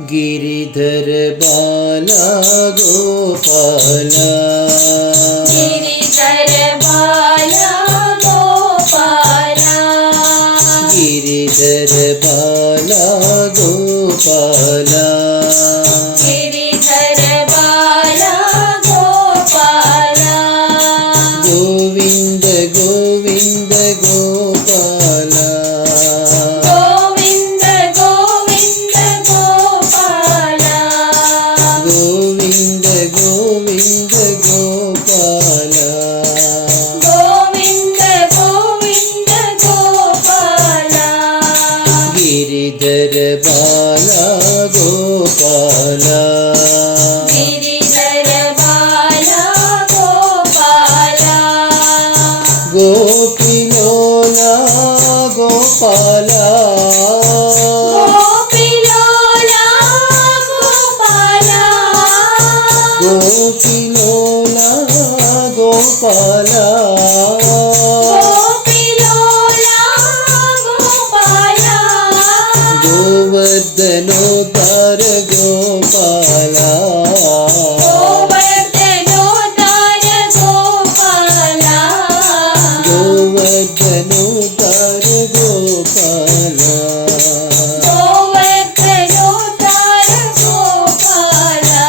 Giridhar Bala Gopala, Giridhar Bala Gopala, Giridhar Bala Gopala, Giridhar Bala Gopala, Govind Govind Gopala, Govind Govind Gopala, Govind Govind Gopala, Govind Govind Gopala, Giridhar Bala Gopala, Giridhar Bala Gopala, गोपीलोला Gopala, गोपीलोला Gopala, गोपीलोला Gopala, गोपीलोला Gopala, गोवर्धनोद्धार Gopala, गोवर्धनोद्धार Gopala, गोवर्धनोद्धार Gopala, गोवर्धनोद्धार Gopala,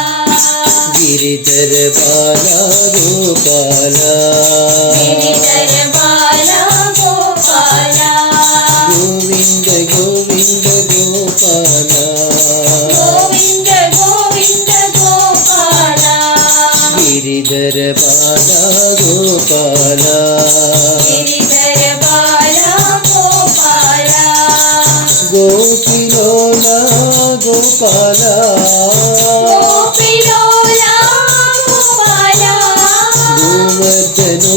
Giridhar Bala Gopala, Giridhar Bala Gopala, Govind Govind Gopala, Govind Govind Gopala, Giridhar Bala Gopala, Giridhar Bala Gopala, गोपीलोला Gopala, गोपीलोला Gopala, गोवर्धनो